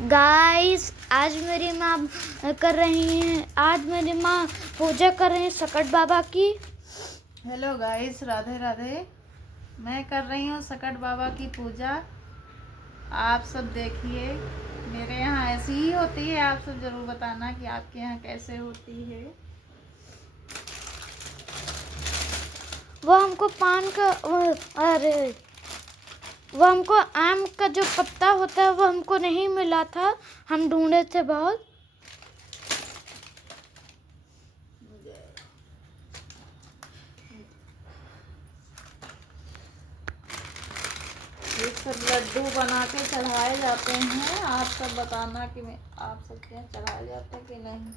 Guys आज मेरी माँ कर रही हैं, आज मेरी माँ पूजा कर रही है सकट बाबा की। Hello guys, Radhe Radhe. मैं कर रही हूँ सकट बाबा की पूजा। आप सब देखिए, मेरे यहाँ ऐसी ही होती है। आप सब ज़रूर बताना कि आपके यहाँ कैसे होती है। वो हमको पान का अरे वो हमको आम का जो पत्ता होता है वो हमको नहीं मिला था, हम ढूंढे थे बहुत। ये सब लड्डू बना के चढ़ाए जाते हैं। आप सब बताना कि आप सबके यहाँ चढ़ाए जाते हैं कि नहीं।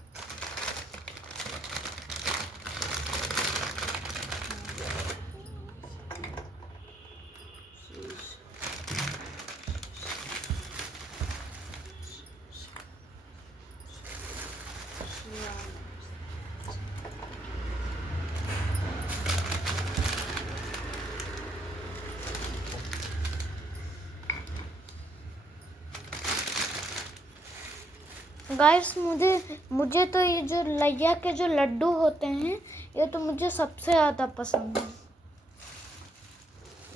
गाइस मुझे तो ये जो लैया के जो लड्डू होते हैं ये तो मुझे सबसे ज़्यादा पसंद है।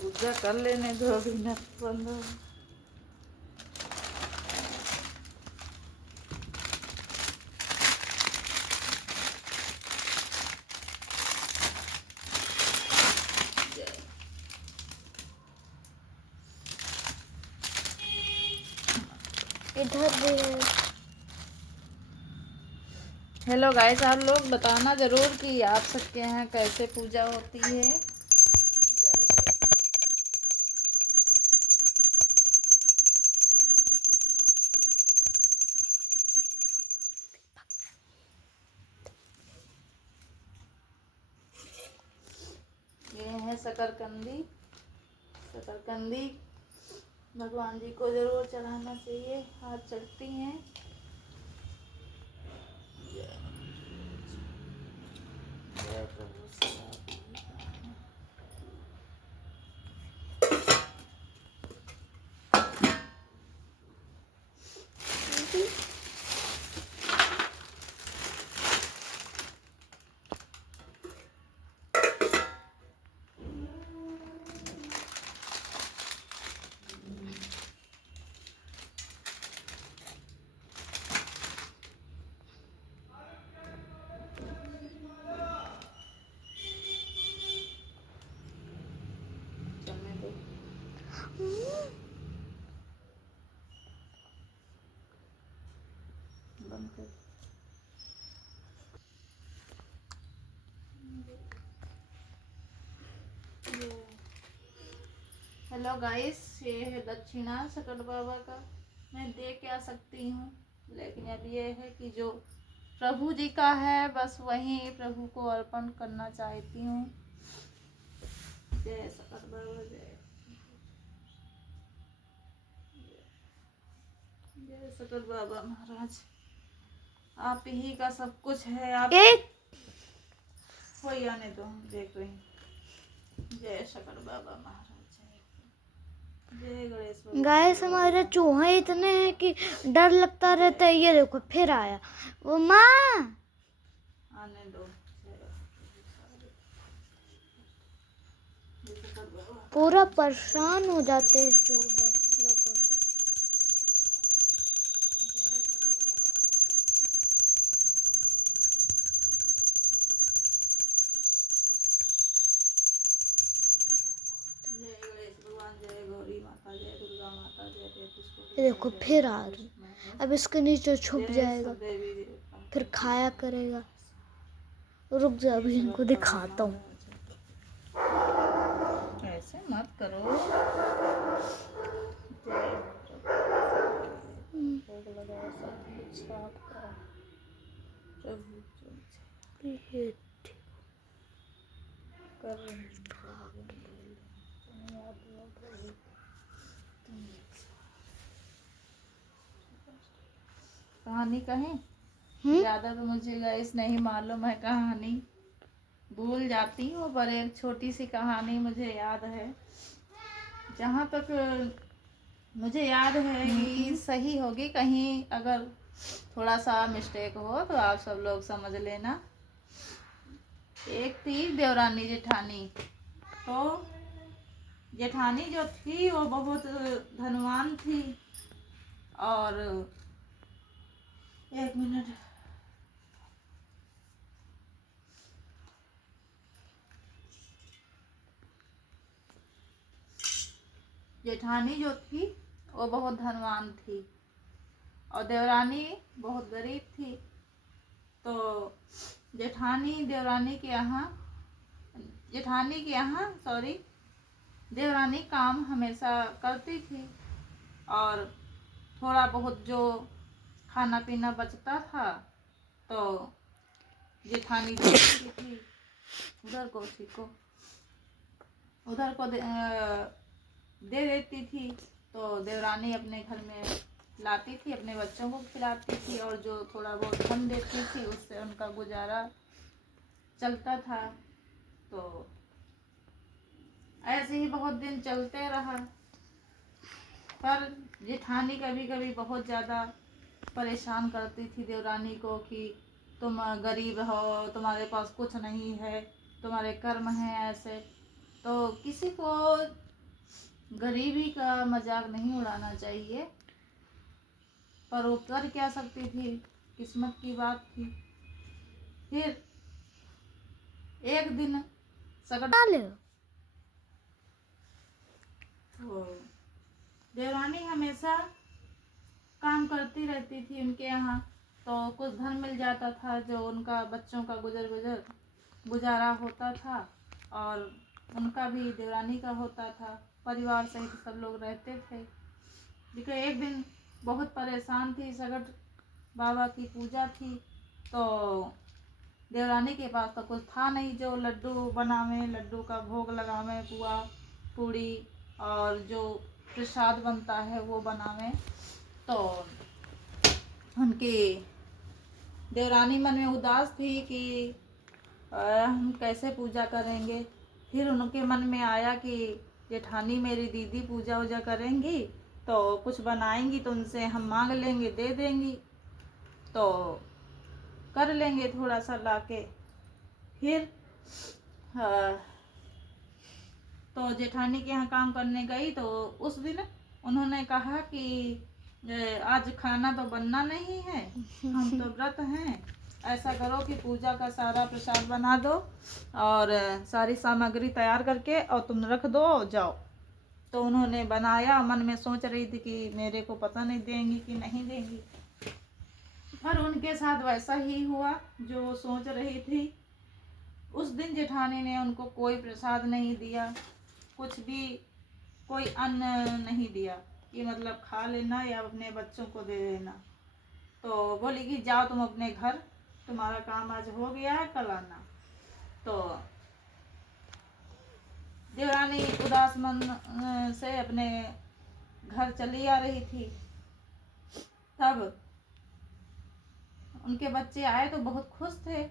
पूजा कर लेने दो अभी न बंद। इधर भी है। हेलो गाइस, आप लोग बताना ज़रूर कि आप सबके यहाँ कैसे पूजा होती है। ये है शकरकंदी। शकरकंदी भगवान जी को ज़रूर चढ़ाना चाहिए, हाथ चढ़ती हैं। जय प्रभु सदा। चलने दो। बंद कर। हेलो गाइस, ये है दक्षिणा सकट बाबा का। मैं दे के आ सकती हूँ, लेकिन अब ये है कि जो प्रभु जी का है बस वही प्रभु को अर्पण करना चाहती हूँ। जय सकट बाबा, जय सकट बाबा महाराज। आप ही का सब कुछ है। आप कोई आने दो, हम देख रहे हैं। जय सकट बाबा महाराज, जय गणेश बाबा। गाइस हमारे चूहे इतने हैं कि डर लगता रहता है। ये देखो फिर आया वो माँ, आने दो। पूरा परेशान हो जाते हैं चूहा लोगों से। जय गणेश भगवान, जय गौरी माता, जय दुर्गा माता, जय 33 ये देखो फिर आ रही, अब इसके नीचे छुप जाएगा, फिर खाया करेगा। रुक जा, अभी इनको दिखाता हूँ। ऐसे मत करो। भोग लगाओ, सब कुछ साफ करो। प्रभु ये कर रहे हैं। कहानी कहें? ज़्यादा तो मुझे गाइस नहीं मालूम है कहानी, भूल जाती हूँ, पर एक छोटी सी कहानी मुझे याद है। जहाँ तक मुझे याद है कि सही होगी, कहीं अगर थोड़ा सा मिस्टेक हो तो आप सब लोग समझ लेना। एक थी देवरानी जेठानी। तो जेठानी जो थी वो बहुत धनवान थी। और एक मिनट, जेठानी जो थी वो बहुत धनवान थी और देवरानी बहुत गरीब थी। तो जेठानी के यहाँ देवरानी काम हमेशा करती थी और थोड़ा बहुत जो खाना पीना बचता था तो जेठानी दे देती थी, उधर को दे देती थी। तो देवरानी अपने घर में लाती थी, अपने बच्चों को खिलाती थी और जो थोड़ा बहुत धन देती थी उससे उनका गुजारा चलता था। तो ऐसे ही बहुत दिन चलते रहा। पर जेठानी कभी कभी बहुत ज़्यादा परेशान करती थी देवरानी को कि तुम गरीब हो, तुम्हारे पास कुछ नहीं है, तुम्हारे कर्म हैं ऐसे। तो किसी को गरीबी का मजाक नहीं उड़ाना चाहिए, पर वो कर क्या सकती थी, किस्मत की बात थी। फिर एक दिन देवरानी हमेशा काम करती रहती थी उनके यहाँ, तो कुछ धन मिल जाता था जो उनका बच्चों का गुजारा होता था और उनका भी देवरानी का होता था। परिवार सहित सब लोग रहते थे। लेकिन एक दिन बहुत परेशान थी, सकट बाबा की पूजा थी। तो देवरानी के पास तो कुछ था नहीं जो लड्डू बनावे, लड्डू का भोग लगावे, पुआ पूड़ी और जो प्रसाद बनता है वो बनावे। तो उनकी देवरानी मन में उदास थी कि हम कैसे पूजा करेंगे। फिर उनके मन में आया कि जेठानी मेरी दीदी पूजा वूजा करेंगी तो कुछ बनाएंगी तो उनसे हम मांग लेंगे, दे देंगी, तो कर लेंगे थोड़ा सा लाके। फिर तो जेठानी के यहाँ काम करने गई तो उस दिन उन्होंने कहा कि आज खाना तो बनना नहीं है, हम तो व्रत हैं, ऐसा करो कि पूजा का सारा प्रसाद बना दो और सारी सामग्री तैयार करके और तुम रख दो, जाओ। तो उन्होंने बनाया, मन में सोच रही थी कि मेरे को पता नहीं देंगी कि नहीं देंगी, पर उनके साथ वैसा ही हुआ जो सोच रही थी। उस दिन जेठानी ने उनको कोई प्रसाद नहीं दिया, कुछ भी, कोई अन्न नहीं दिया कि मतलब खा लेना या अपने बच्चों को दे देना। तो बोली कि जाओ तुम अपने घर, तुम्हारा काम आज हो गया है, कल आना। तो देवरानी उदास मन से अपने घर चली आ रही थी। तब उनके बच्चे आए तो बहुत खुश थे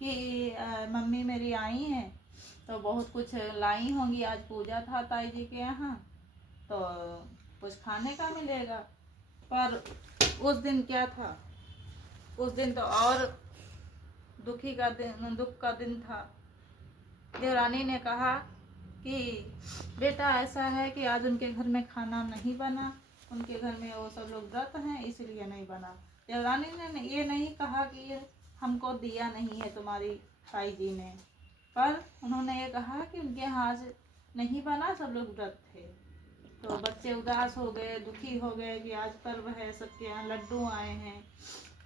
कि मम्मी मेरी आई हैं तो बहुत कुछ लाई होंगी, आज पूजा था ताई जी के यहाँ तो कुछ खाने का मिलेगा। पर उस दिन क्या था, उस दिन तो और दुख का दिन था। देवरानी ने कहा कि बेटा ऐसा है कि आज उनके घर में खाना नहीं बना, उनके घर में वो सब लोग व्रत हैं इसलिए नहीं बना। देवरानी ने ये नहीं कहा कि ये हमको दिया नहीं है तुम्हारी ताई जी ने, पर उन्होंने ये कहा कि उनके यहाँ आज नहीं बना, सब लोग व्रत थे। तो बच्चे उदास हो गए, दुखी हो गए कि आज पर्व है, सबके यहाँ लड्डू आए हैं,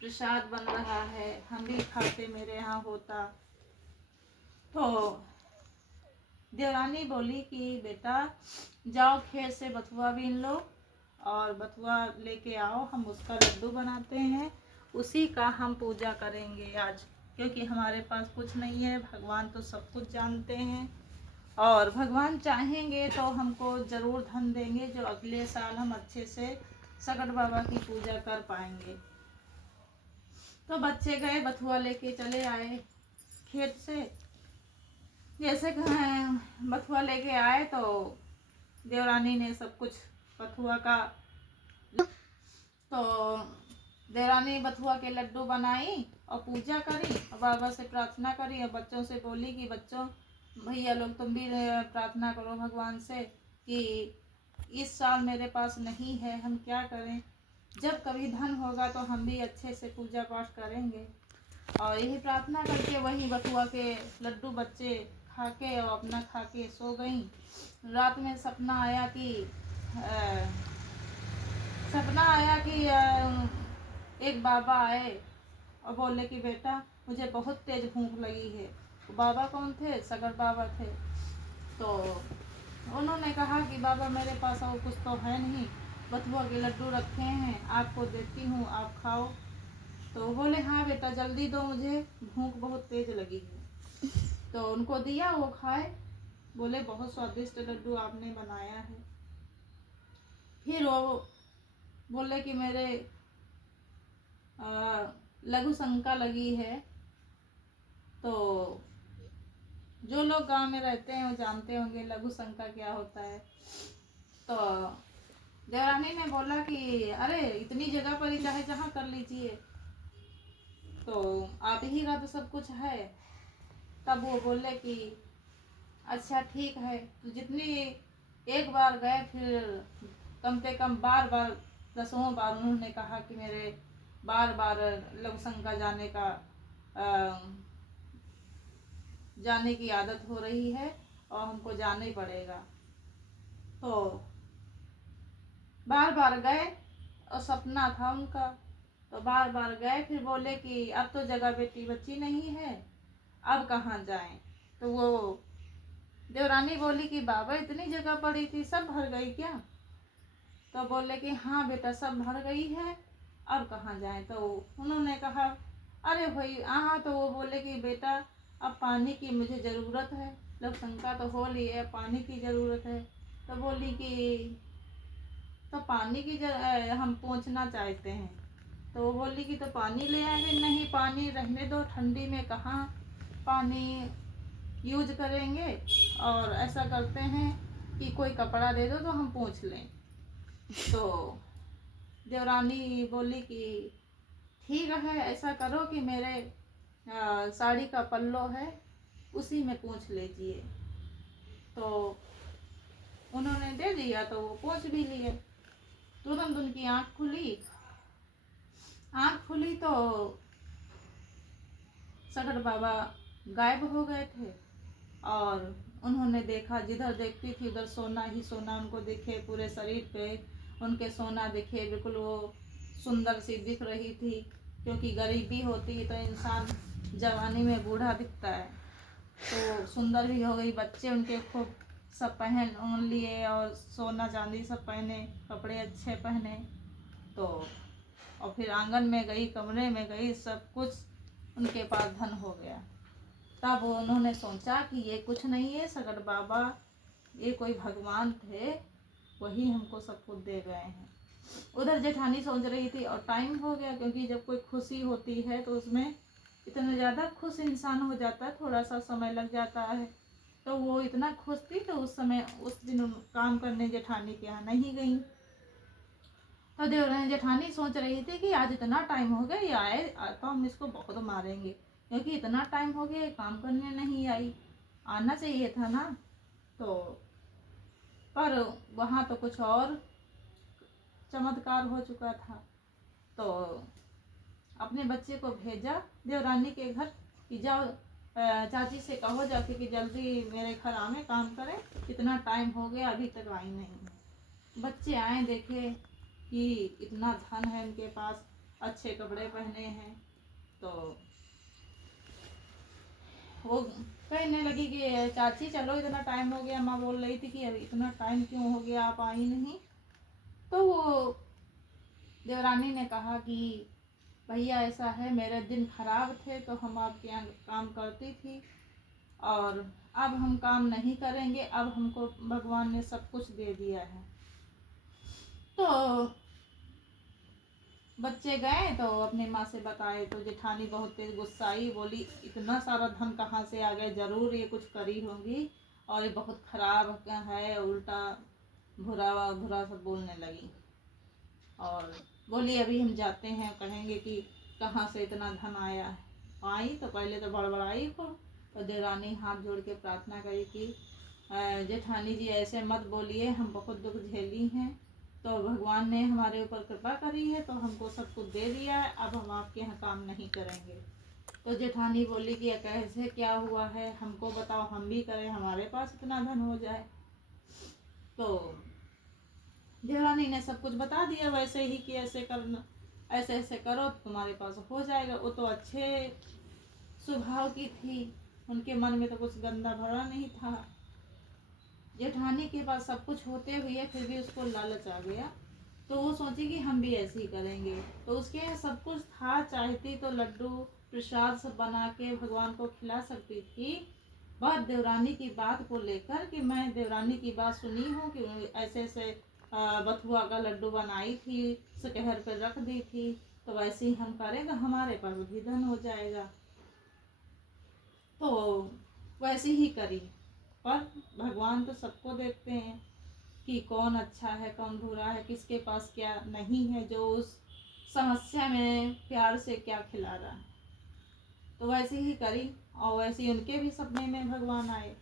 प्रसाद बन रहा है, हम भी खाते, मेरे यहाँ होता। तो देवरानी बोली कि बेटा जाओ खेत से बथुआ बीन लो और बथुआ लेके आओ, हम उसका लड्डू बनाते हैं, उसी का हम पूजा करेंगे आज, क्योंकि हमारे पास कुछ नहीं है, भगवान तो सब कुछ जानते हैं और भगवान चाहेंगे तो हमको ज़रूर धन देंगे जो अगले साल हम अच्छे से सकट बाबा की पूजा कर पाएंगे। तो बच्चे गए, बथुआ लेके चले आए खेत से। जैसे बथुआ लेके आए तो देवरानी ने सब कुछ बथुआ का। तो देवरानी बथुआ के लड्डू बनाई और पूजा करी और बाबा से प्रार्थना करी और बच्चों से बोली कि बच्चों भैया लोग तुम भी प्रार्थना करो भगवान से कि इस साल मेरे पास नहीं है, हम क्या करें, जब कभी धन होगा तो हम भी अच्छे से पूजा पाठ करेंगे। और यही प्रार्थना करके वही बथुआ के लड्डू बच्चे खा के और अपना खा के सो गई। रात में सपना आया कि एक बाबा आए और बोले कि बेटा मुझे बहुत तेज भूख लगी है। तो बाबा कौन थे? सगर बाबा थे। तो उन्होंने कहा कि बाबा मेरे पास और कुछ तो है नहीं, बथुआ के लड्डू रखे हैं, आपको देती हूँ, आप खाओ। तो बोले हाँ बेटा जल्दी दो, मुझे भूख बहुत तेज लगी है। तो उनको दिया, वो खाए, बोले बहुत स्वादिष्ट लड्डू आपने बनाया है। फिर वो बोले कि मेरे लघु शंका लगी है। तो जो लोग गांव में रहते हैं वो जानते होंगे लघु शंका क्या होता है। तो देवरानी ने बोला कि अरे इतनी जगह पर ही चाहे जहाँ कर लीजिए, तो आप ही का तो सब कुछ है। तब वो बोले कि अच्छा ठीक है, तो जितनी एक बार गए फिर कम से कम बार बार 10वां बार उन्होंने कहा कि मेरे बार बार लघुशंका जाने की आदत हो रही है और हमको जाना ही पड़ेगा। तो बार बार गए और सपना था उनका, तो बार बार गए। फिर बोले कि अब तो जगह बेटी बच्ची नहीं है, अब कहाँ जाएं। तो वो देवरानी बोली कि बाबा इतनी जगह पड़ी थी, सब भर गई क्या? तो बोले कि हाँ बेटा सब भर गई है, अब कहाँ जाएं। तो उन्होंने कहा अरे भाई हाँ। तो वो बोले कि बेटा अब पानी की मुझे ज़रूरत है, लघुशंका तो हो ली है, पानी की ज़रूरत है। तो बोली कि तो पानी की हम पहुँचना चाहते हैं। तो वो बोली कि तो पानी ले आएंगे। नहीं पानी रहने दो, ठंडी में कहाँ पानी यूज करेंगे, और ऐसा करते हैं कि कोई कपड़ा दे दो तो हम पोंछ लें। तो देवरानी बोली कि ठीक है, ऐसा करो कि मेरे साड़ी का पल्लो है उसी में पोंछ लीजिए। तो उन्होंने दे दिया, तो वो पोंछ भी लिए। तुरंत उनकी आँख खुली तो सगर बाबा गायब हो गए थे। और उन्होंने देखा, जिधर देखती थी उधर सोना ही सोना उनको दिखे, पूरे शरीर पे उनके सोना दिखे, बिल्कुल वो सुंदर सी दिख रही थी। क्योंकि गरीबी होती है तो इंसान जवानी में बूढ़ा दिखता है। तो सुंदर भी हो गई, बच्चे उनके खूब सब पहन लिए और सोना चांदी सब पहने, कपड़े अच्छे पहने। तो और फिर आंगन में गई, कमरे में गई, सब कुछ उनके पास धन हो गया। तब उन्होंने सोचा कि ये कुछ नहीं है, सगर बाबा ये कोई भगवान थे, वही हमको सब कुछ दे गए हैं। उधर जेठानी सोच रही थी और टाइम हो गया, क्योंकि जब कोई खुशी होती है तो उसमें इतना ज़्यादा खुश इंसान हो जाता है, थोड़ा सा समय लग जाता है। तो वो इतना खुश थी तो उस समय उस दिन काम करने जेठानी के यहाँ नहीं गई। तो देवरानी जेठानी सोच रही थी कि आज इतना टाइम हो गया, ये आए तो हम इसको बहुत मारेंगे, क्योंकि इतना टाइम हो गया काम करने नहीं आई, आना चाहिए था ना। तो पर वहाँ तो कुछ और चमत्कार हो चुका था। तो अपने बच्चे को भेजा देवरानी के घर कि जाओ चाची से कहो जाके कि जल्दी मेरे घर आवे, काम करें, इतना टाइम हो गया अभी तक आई नहीं। बच्चे आए, देखे कि इतना धन है उनके पास, अच्छे कपड़े पहने हैं। तो वो कहने लगी कि चाची चलो इतना टाइम हो गया, माँ बोल रही थी कि अभी इतना टाइम क्यों हो गया आप आई नहीं। तो वो देवरानी ने कहा कि भैया ऐसा है, मेरे दिन खराब थे तो हम आपके यहाँ काम करती थी, और अब हम काम नहीं करेंगे, अब हमको भगवान ने सब कुछ दे दिया है। तो बच्चे गए तो अपनी माँ से बताए, तो जेठानी बहुत तेज गुस्साई, बोली इतना सारा धन कहाँ से आ गया, जरूर ये कुछ करी होंगी और ये बहुत खराब है, उल्टा बुरा बुरा सब बोलने लगी और बोली अभी हम जाते हैं, कहेंगे कि कहाँ से इतना धन आया है। आई तो पहले तो बड़बड़ाई को, तो देवरानी हाथ जोड़ के प्रार्थना करी कि जेठानी जी ऐसे मत बोलिए, हम बहुत दुख झेली हैं, तो भगवान ने हमारे ऊपर कृपा करी है तो हमको सब कुछ दे दिया है, अब हम आपके यहाँ काम नहीं करेंगे। तो जेठानी बोली कि कैसे क्या हुआ है, हमको बताओ, हम भी करें, हमारे पास इतना धन हो जाए। तो देवरानी ने सब कुछ बता दिया वैसे ही कि ऐसे करना, ऐसे ऐसे करो तुम्हारे पास हो जाएगा। वो तो अच्छे स्वभाव की थी, उनके मन में तो कुछ गंदा भरा नहीं था। जेठानी के पास सब कुछ होते हुए फिर भी उसको लालच आ गया, तो वो सोची कि हम भी ऐसे ही करेंगे। तो उसके यहाँ सब कुछ था, चाहती तो लड्डू प्रसाद सब बना के भगवान को खिला सकती थी। बात देवरानी की बात को लेकर कि मैं देवरानी की बात सुनी हूँ कि ऐसे ऐसे बथुआ का लड्डू बनाई थी, सकहर पर रख दी थी, तो वैसे ही हम करेंगे, हमारे पास भी धन हो जाएगा। तो वैसे ही करी, पर भगवान तो सबको देखते हैं कि कौन अच्छा है कौन बुरा है, किसके पास क्या नहीं है, जो उस समस्या में प्यार से क्या खिला रहा है। तो वैसे ही करी और वैसे ही उनके भी सपने में भगवान आए,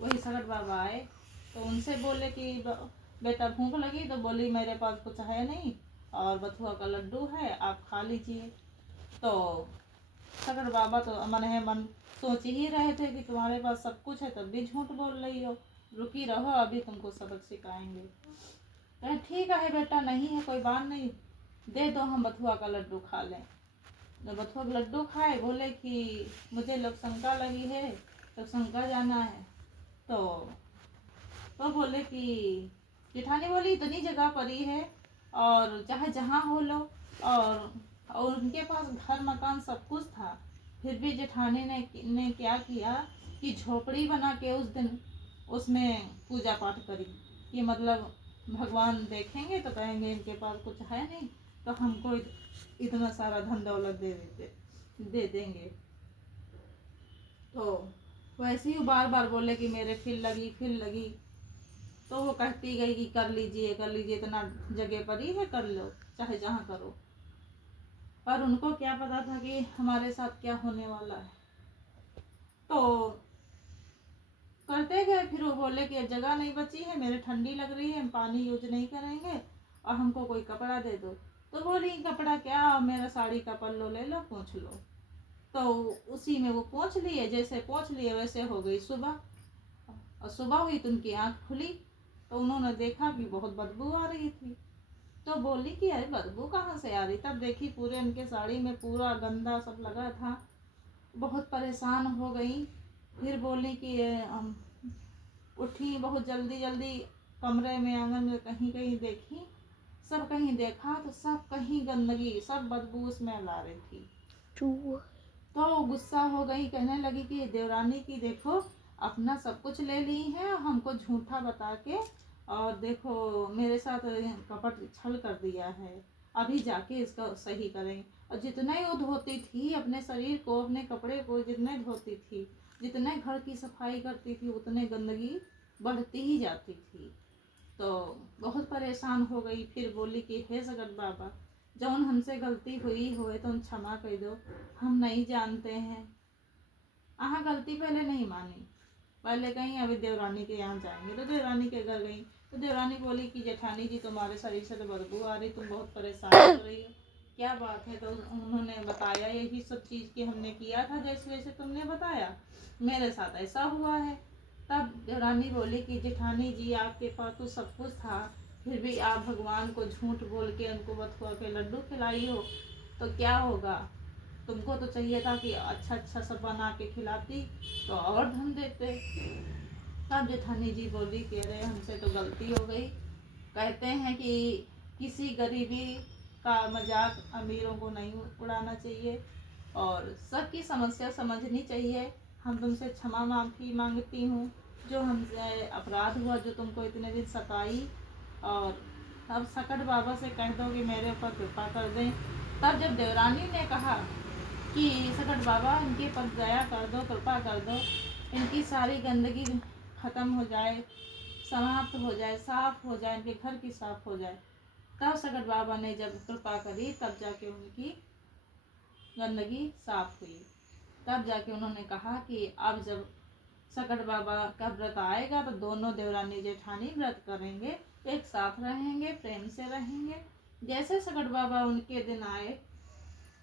वही सकट बाबा आए। तो उनसे बोले कि बेटा भूख लगी, तो बोली मेरे पास कुछ है नहीं और बथुआ का लड्डू है, आप खा लीजिए। तो सकट बाबा तो मन है मन सोच ही रहे थे कि तुम्हारे पास सब कुछ है तब भी झूठ बोल रही हो, रुकी रहो, अभी तुमको सबक सिखाएंगे। कहे ठीक है बेटा, नहीं है कोई बात नहीं, दे दो, हम बथुआ का लड्डू खा लें। तो बथुआ का लड्डू खाए, बोले कि मुझे लोकशंका लगी है, लोकशंका जाना है। तो बोले कि जेठानी बोली इतनी जगह पड़ी है और चाहे जहाँ हो लो, और उनके पास घर मकान सब कुछ था, फिर भी जेठानी ने क्या किया कि झोपड़ी बना के उस दिन उसमें पूजा पाठ करी, कि मतलब भगवान देखेंगे तो कहेंगे इनके पास कुछ है नहीं, तो हमको इतना सारा धन दौलत दे देंगे। तो वैसे ही बार बार बोले कि मेरे फिर लगी। तो वो कहती गई कि कर लीजिए, इतना जगह पड़ी है, कर लो, चाहे जहाँ करो। पर उनको क्या पता था कि हमारे साथ क्या होने वाला है। तो करते गए, फिर वो बोले कि जगह नहीं बची है, मेरे ठंडी लग रही है, हम पानी यूज नहीं करेंगे और हमको कोई कपड़ा दे दो। तो बोली कपड़ा क्या, मेरा साड़ी का पल्लो ले लो, पोंछ लो। तो उसी में वो पोंछ लिए, जैसे पोंछ लिए वैसे हो गई सुबह, और सुबह हुई तो उनकी आँख खुली, तो उन्होंने देखा कि बहुत बदबू आ रही थी। तो बोली कि अरे बदबू कहाँ से आ रही, तब देखी पूरे उनके साड़ी में पूरा गंदा सब लगा था। बहुत परेशान हो गई, फिर बोली कि उठी, बहुत जल्दी कमरे में आंगन में कहीं देखी, सब कहीं देखा तो सब कहीं गंदगी, सब बदबू उसमें ला रही थी। तो गुस्सा हो गई, कहने लगी कि देवरानी की देखो अपना सब कुछ ले ली है, हमको झूठा बता के, और देखो मेरे साथ कपट छल कर दिया है, अभी जाके इसका सही करें। और जितना ही वो धोती थी अपने शरीर को, अपने कपड़े को जितने धोती थी, जितने घर की सफाई करती थी, उतने गंदगी बढ़ती ही जाती थी। तो बहुत परेशान हो गई, फिर बोली कि हे सकट बाबा, जौन हमसे गलती हुई होए तो क्षमा कर दो, हम नहीं जानते हैं। गलती पहले नहीं मानी, पहले कहीं अभी देवरानी के यहाँ जाएंगे, तो देवरानी के घर गई। तो देवरानी बोली कि जेठानी जी तुम्हारे शरीर से तो बदबू आ रही, तुम बहुत परेशान हो रही हो, क्या बात है। तो उन्होंने बताया यही सब चीज़ कि हमने किया था जैसे जैसे तुमने बताया, मेरे साथ ऐसा हुआ है। तब देवरानी बोली कि जेठानी जी आपके पास तो सब कुछ था, फिर भी आप भगवान को झूठ बोल के उनको बथुआ के लड्डू खिलाई हो, तो क्या होगा, तुमको तो चाहिए था कि अच्छा सब बना के खिलाती तो और धन देते। तब जेठानी जी बोली कि अरे हमसे तो गलती हो गई, कहते हैं कि किसी गरीबी का मजाक अमीरों को नहीं उड़ाना चाहिए और सबकी समस्या समझनी चाहिए। हम तुमसे क्षमा माफ़ी मांगती हूँ, जो हमसे अपराध हुआ, जो तुमको इतने दिन सताई, और अब सकट बाबा से कह दो कि मेरे ऊपर कृपा कर दें। तब जब देवरानी ने कहा कि सकट बाबा इनके पर दया कर दो, कृपा कर दो, इनकी सारी गंदगी ख़त्म हो जाए, समाप्त हो जाए, साफ हो जाए, उनके घर की साफ हो जाए। तब सकट बाबा ने जब कृपा करी तब जाके उनकी गंदगी साफ हुई। तब जाके उन्होंने कहा कि अब जब सकट बाबा का व्रत आएगा तो दोनों देवरानी जेठानी व्रत करेंगे, एक साथ रहेंगे, प्रेम से रहेंगे। जैसे सकट बाबा उनके दिन आए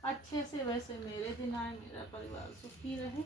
अच्छे से, वैसे मेरे दिन आए, मेरा परिवार सुखी रहे।